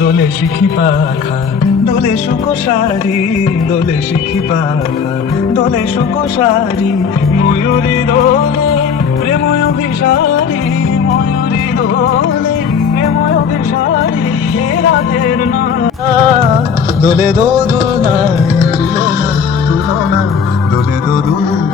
দোলে শিখি পাখা দোলে সুকোষারি দোলে শিখি পাখা দোলে সুকোষারি ময়ূরী দোলে প্রেময় অভিসারী ময়ূরী দোলে প্রেময় অভিসারী হে রাধের না দোলে দোদুল না তুলনা দোলে দোদুল